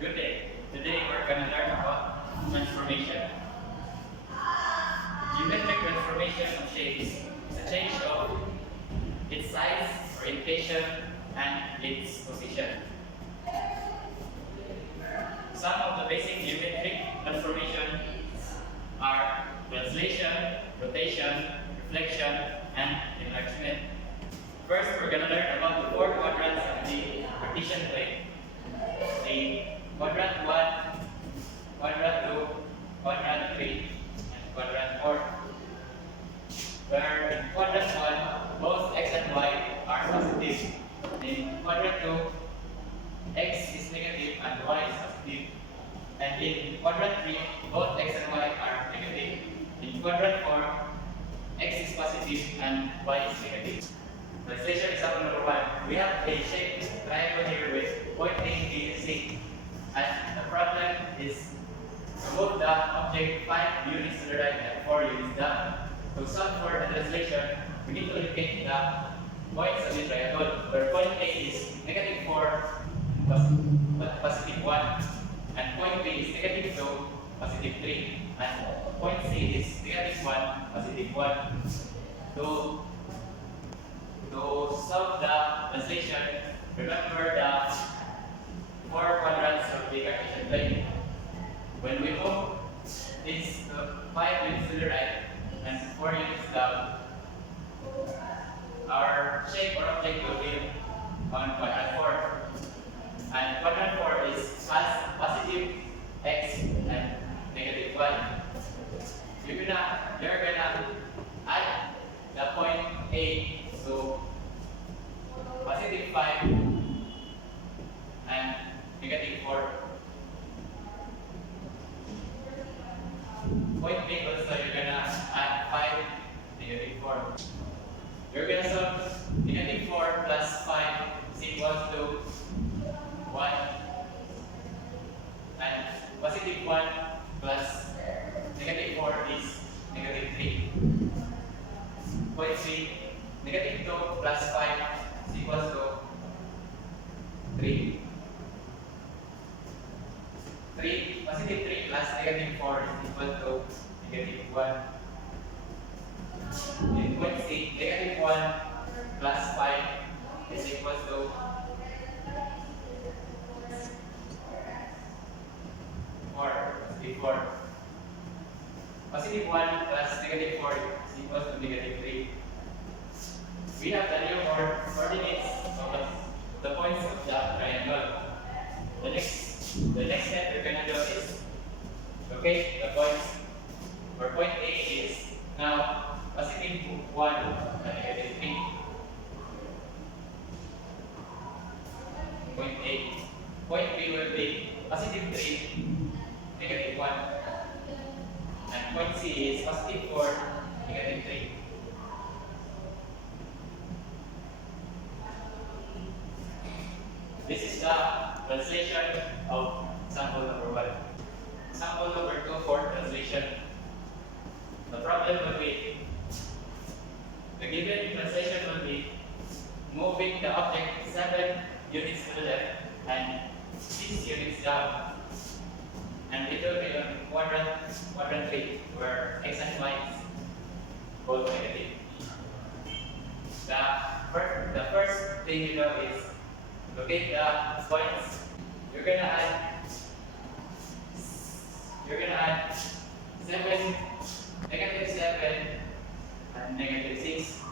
Good day. Today we're going to learn about transformation. Geometric transformation of shapes is a change of its size, orientation, and its position. Some of the basic geometric transformations are translation, rotation, reflection, and enlargement. First, we're going to learn about the four quadrants of the Cartesian plane. The quadrant 1, quadrant 2, quadrant 3, and quadrant 4. Where in quadrant 1, both x and y are positive. In quadrant 2, x is negative and y is positive. And in quadrant 3, both x and y are negative. In quadrant 4, x is positive and y is negative. Translation example number 1. We have a shaped triangle here with point A, B, and C. And the problem is to move the object 5 units to the right and 4 units down. To solve for the translation, we need to locate the points of the triangle, where point A is negative 4, positive 1, and point B is negative 2, positive 3, and point C is negative 1, positive 1. To solve the translation, remember the four quadrants of the Cartesian plane. When we move this 5 units to the right and 4 units down, our shape or object will be on quadrant 4. And quadrant 4 has positive x and negative y. You're gonna add the point A, so positive 5 and negative 4. Point B also, you're gonna add 5, negative 4. You're gonna solve negative 4 plus 5 is equals to 1. And positive 1 plus negative 4 is negative 3. Point C, negative 2 plus 5 is equals to 3. Positive 3 plus negative 4 is equal to negative 1. In point C, negative 1 plus 5 is equal to 4. Positive 4. Positive 1 plus negative 4 is equal to negative 3. We have the new coordinates of the points of the triangle. The next step we're gonna do is locate the points. Where point A is now positive 1 and negative 3. Point A. Point B will be positive 3, negative 1. And point C is positive 4, negative 3. This is the translation of sample number 1. Sample number 2 for translation. The problem will be, the given translation will be moving the object 7 units to the left and 6 units down. And it will be on quadrant 3, where x and y is both negative. The first thing you know is locate the points. You're gonna add 7, negative 7, and negative 6,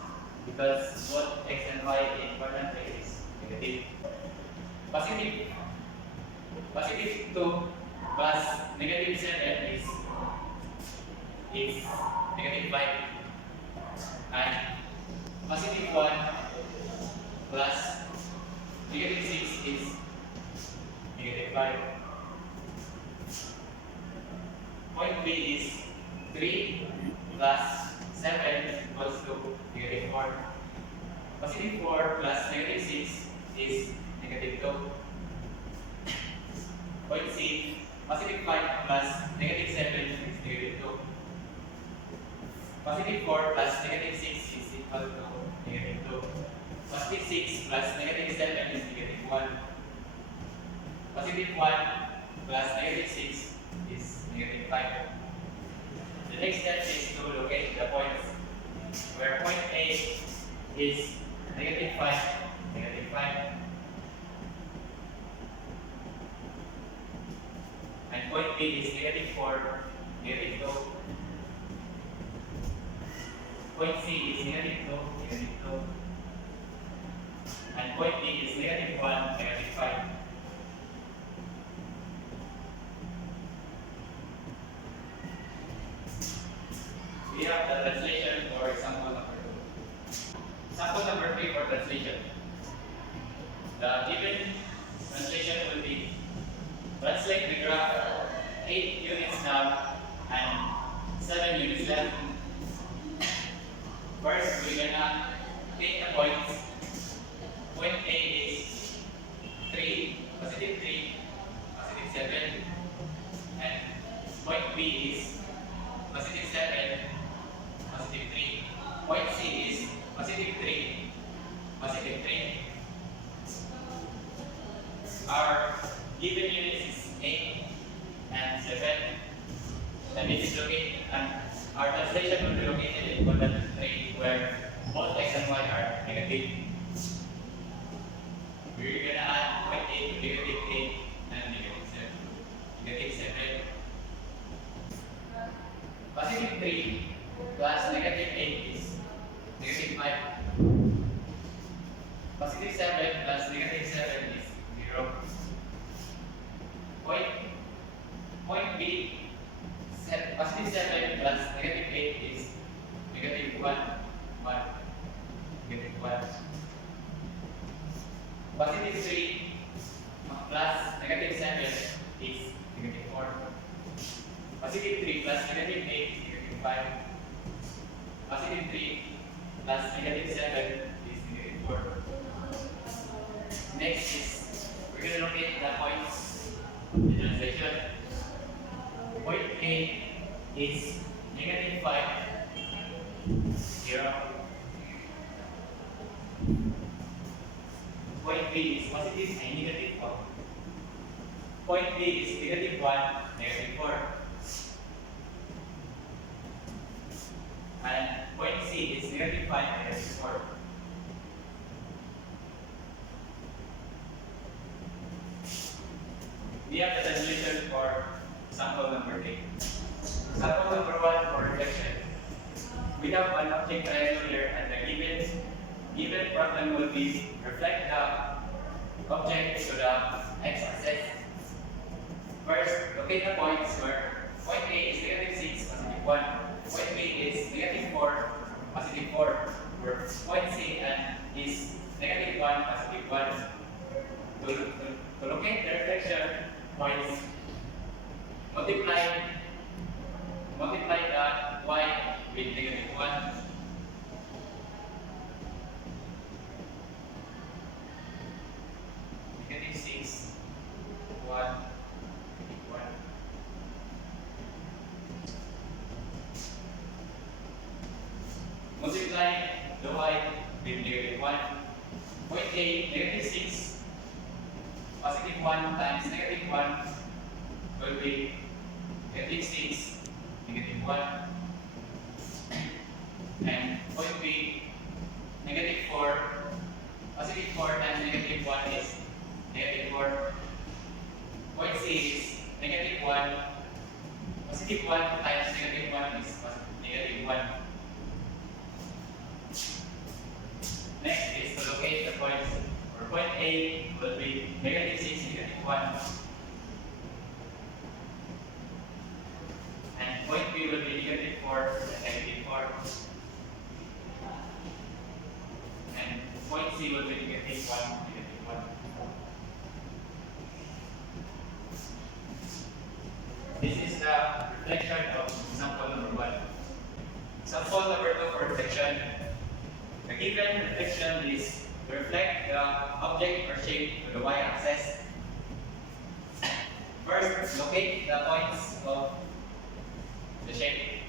because both x and y in quadrant 3 is negative. Positive 2 plus negative 7 is negative 5. And positive 1 plus negative 6 is negative 5. Point B is 3 plus 7 equals to negative 4. Positive 4 plus negative 6 is negative 2. Point C, positive 5 plus negative 7 is negative 2. Positive 4 plus negative 6 is equal to negative 2. Positive 6 plus negative 7 is negative 1. Positive 1 plus negative 6 is negative 5. The next step is to locate the points where point A is negative 5, and point B is negative 4, negative 2. Point C is negative 2, and point D is negative 1, negative 5. We have the translation for example number 2. Example number 3 for translation. The given translation will be translate the graph 8 units now and 7 units left. First, we're gonna take the points. Point A is 3, positive 3, positive 7, and point B is positive 7, positive 3. Point C is positive 3, positive 3. Our given units is 8 and 7. And this is located, and our translation will be located in quadrant 3 where both x and y are negative. We're gonna add point A to negative 8 and negative 7. Negative 7. Positive 3 plus negative 8 is negative 5. Positive 7 plus negative 7 is 0. Point B, positive 7 plus negative 8 is negative 1, negative 1. Positive 3 plus negative 7 is negative 4. Positive 3 plus negative 8 is negative 5. Positive 3 plus negative 7 is negative 4. Next is, we're going to locate the points of the translation. Point A is negative 5, 0. Point B is positive and negative 4. Point B is negative 1, negative 4. And point C is negative 5, negative 4. We have the translation for sample number 8. Sample number 1 for reflection. We have an object triangle here, and the given problem will be reflect the object to the x-axis. First, locate the points where point A is negative 6, positive 1. Point B is negative 4, positive 4. Where point C is negative 1, positive 1. To locate the reflection points, multiply the y with negative 1. Negative 6, 1, 1. Multiply the y with negative 1. Point A, negative 6, positive 1 times negative 1 will be negative 6, negative 1. And point B, negative 4, positive 4 times negative 1 is negative 4. Point C is negative 1, positive 1 times negative 1 is negative 1. Next is to locate the points. For point A will be negative 6, negative 1. And point B will be negative 4 and negative 4. And point C will be negative 1, negative 1. This is the reflection of sample number 1. Sample number 2 for reflection. The given reflection is to reflect the object or shape to the y-axis. First, locate the points of the shape.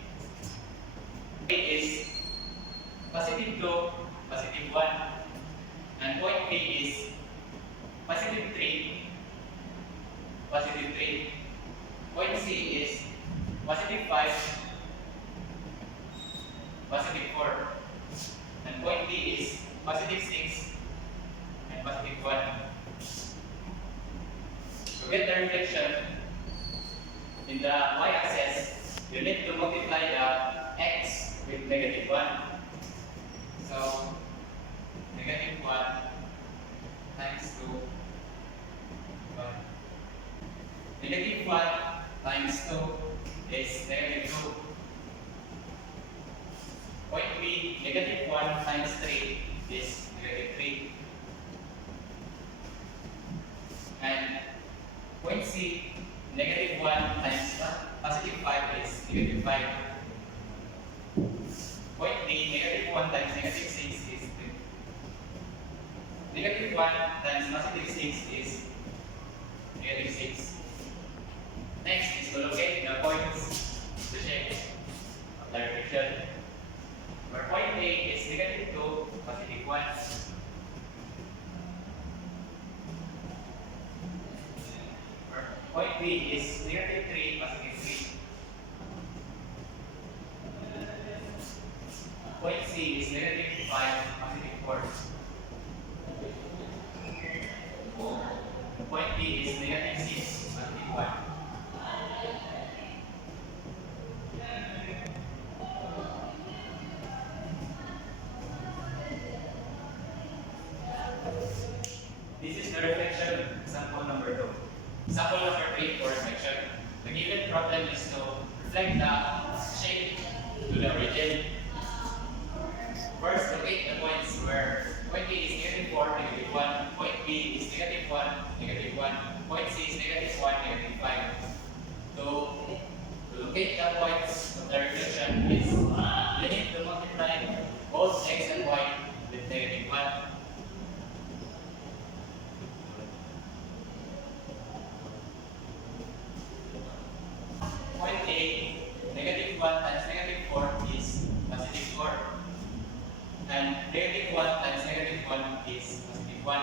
A is positive 2, positive 1, and point B is positive 3, positive 3. Point C is positive 5, positive 4. And point D is positive 6 and positive 1. To get the reflection in the y-axis, you need to multiply the x with negative 1. So, negative 1 times 2. Negative 1 times 2 is negative 2. Point B, negative 1 times 3 is negative 3. And point C, negative 1 times positive 5 is negative 5. Point D, negative 1 times negative 6 is 3. Negative 1 times positive 6 is negative 6. Next is to locate the points of the shape of the reflection. Where point A is negative 2, positive 1. Where point B is negative 3, positive 3. Point C is negative 5, positive 4. Point D is negative 6, positive 1. This is the reflection example number 2. Example number 3 for reflection. The given problem is to reflect the shape to the origin. First, locate the points where point A is negative 4, negative 1, point B is negative 1, negative 1, point C is negative 1, negative 5. To locate the points of the reflection is we need to multiply both x and y with negative 1. Point A, negative 1 times negative 4 is positive 4. And negative 1 times negative 1 is positive 1.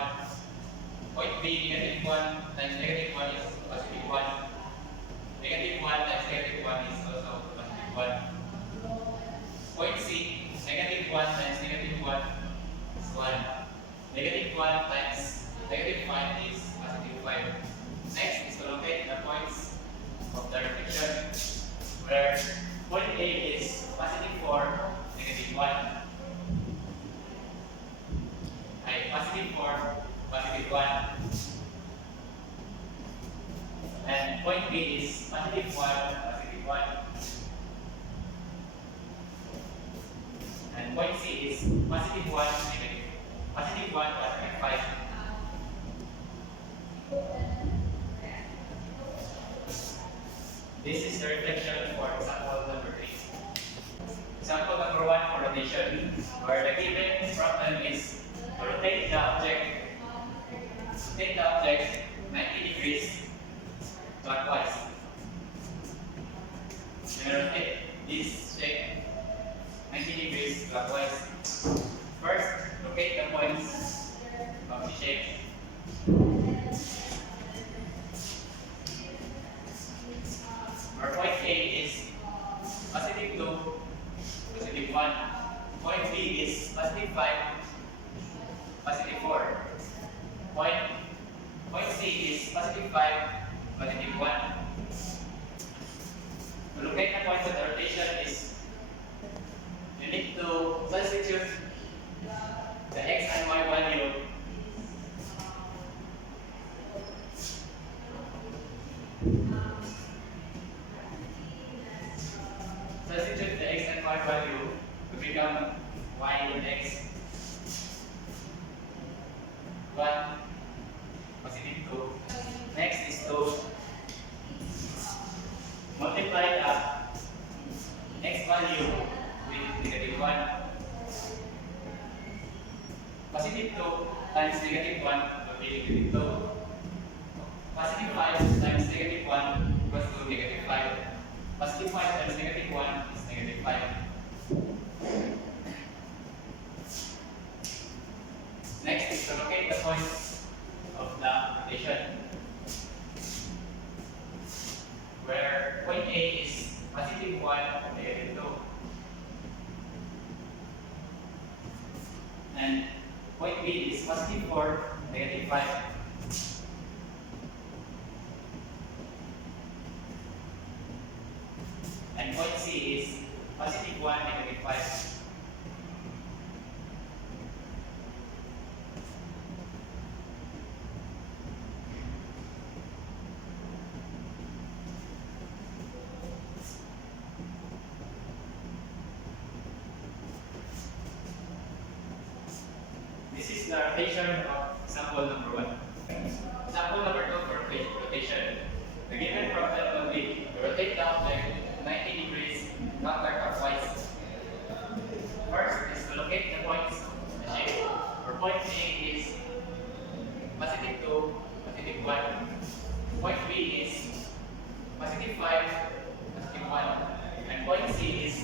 Point B, negative 1 times negative 1 is positive 1. Negative 1 times negative 1 is also positive 1. Point C, negative 1 times negative 1 is 1. Negative 1 times negative 5 is positive 5. Next is to locate the points of the reflection, where point A is positive 4, negative 1. Positive 4, positive 1. And point B is positive 1, positive 1. And point C is positive 1, negative. Positive 1, positive 5. This is the reflection for example number 3. Example number 1 for rotation, where the given problem is to rotate the object 90 degrees clockwise. And rotate this shape 90 degrees clockwise. First, locate the points of the shape. Our point A is positive 2, positive 1. Point B is positive 5, positive 4. Point C is positive 5, positive 1. To locate the points of the rotation is you need to substitute the x and y value to become y and x. 1, positive 2. Next is to multiply the x value with negative 1. Positive 2 times negative 1 will be negative 2. Positive 5 times negative 1 equals to negative 5. Positive 5 times negative 1 is negative 5. Next is to locate the points of the rotation. positive 1, negative 2. And point B is positive 4, negative 5. And point C is positive 1, negative 5. This is the rotation of sample number 1. Sample number 2 for rotation. The given problem will be to rotate the object 90 degrees counterclockwise. First is to locate the points of the shape. For point A is positive 2, positive 1. Point B is positive 5, positive 1. And point C is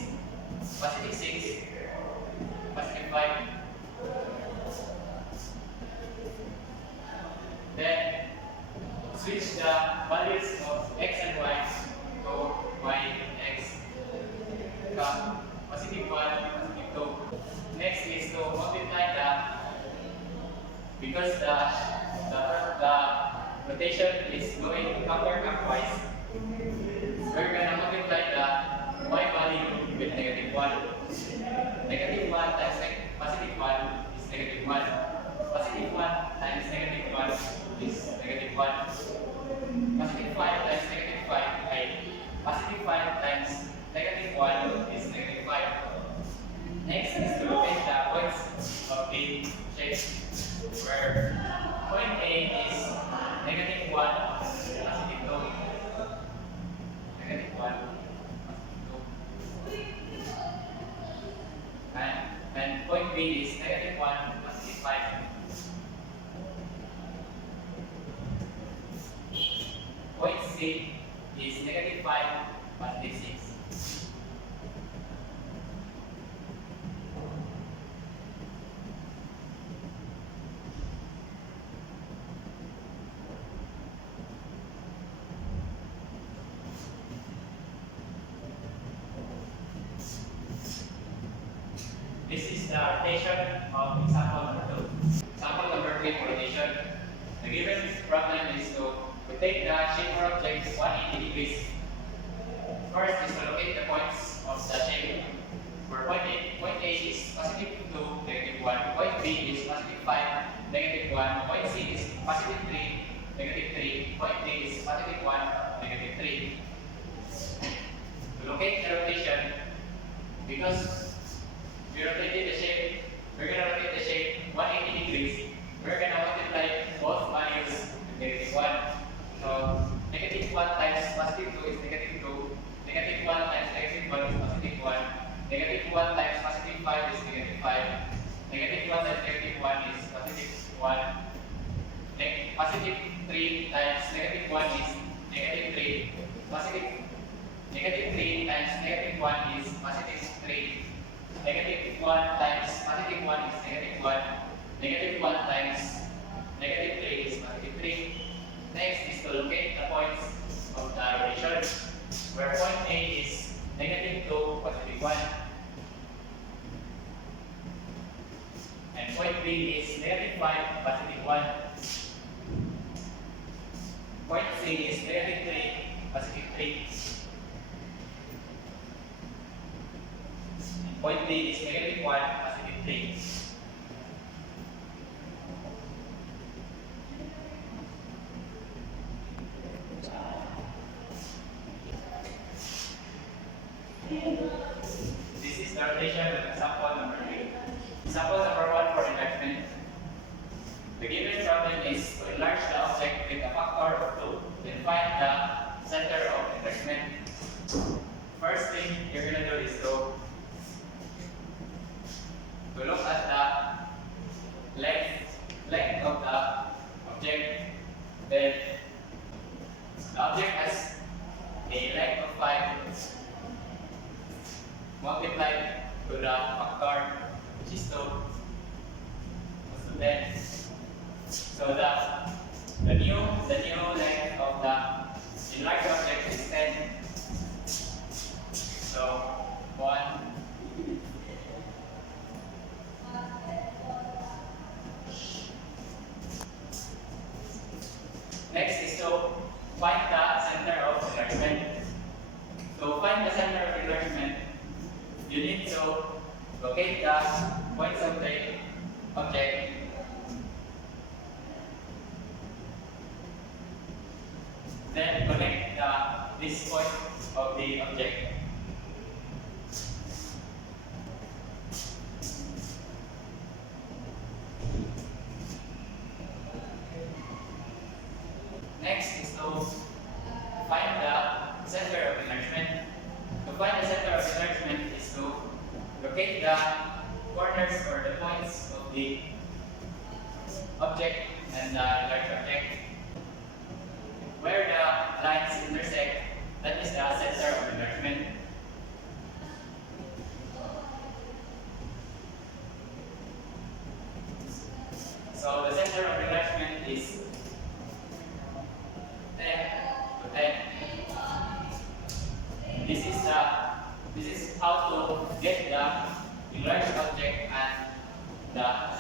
positive 6, positive 5. Then switch the values of x and y to y and x. Positive 1, positive 2. Next is to multiply because the rotation is going counterclockwise. We're gonna multiply the y value with negative 1. Negative 1 times positive 1 is negative 1. Positive 1 times negative 1 is negative 1. Positive 5 times negative 5 positive 5 times negative 1 is negative 5. Next is to locate the points of the shape, where point A is negative 1, positive 2. Negative 1, positive 2. And point B is negative 1, positive 5. Point C is negative 5, positive 6. This is the rotation of example number 2. Example number 3 for rotation. The given problem is to rotate the shape or object 180 degrees. First is to locate the points of the shape. For point A is positive 2, negative 1. Point B is positive 5, negative 1. Point C is positive 3, negative 3. Point D is positive 1, negative 3. To locate the rotation, because we rotated the shape, we're going to rotate the shape 180 degrees. We're going to multiply both values with negative 1. So, negative 1 times positive 2 is negative 2. Negative 1 times negative 1 is positive 1. Negative 1 times positive 5 is negative 5. Negative 1 times negative 1 is positive 1. Positive 3 times negative 1 is negative 3. Negative 3 times negative 1 is positive 3. Negative 1 times positive 1 is negative 1. Negative 1 times negative 3 is positive 3. Next is to locate the points of the rotation, where point A is negative 2, positive 1. And point B is negative 5, positive 1. Point C is negative 3, positive 3. And point D is negative 1, positive 3. This is the rotation of example number 3. Example number 1 for enlargement. The given problem is to enlarge the object with a factor of 2. Then find the center of enlargement. First thing you're going to do is to look at the length of the object. Then the object has a length of 5 multiplied to the factor, which is 2, equals to 10. So the new length of the enlarged object is 10. find the center of enlargement. To find the center of enlargement, you need to locate the points of the object. Then connect this point of the object. Next is to find the center of enlargement. To find the center of enlargement is to locate the corners or the points of the object and the enlarged object. Where the lines intersect, that is the center of enlargement. So the center of enlargement is 10 to 10. This is how to get the enlarged object and the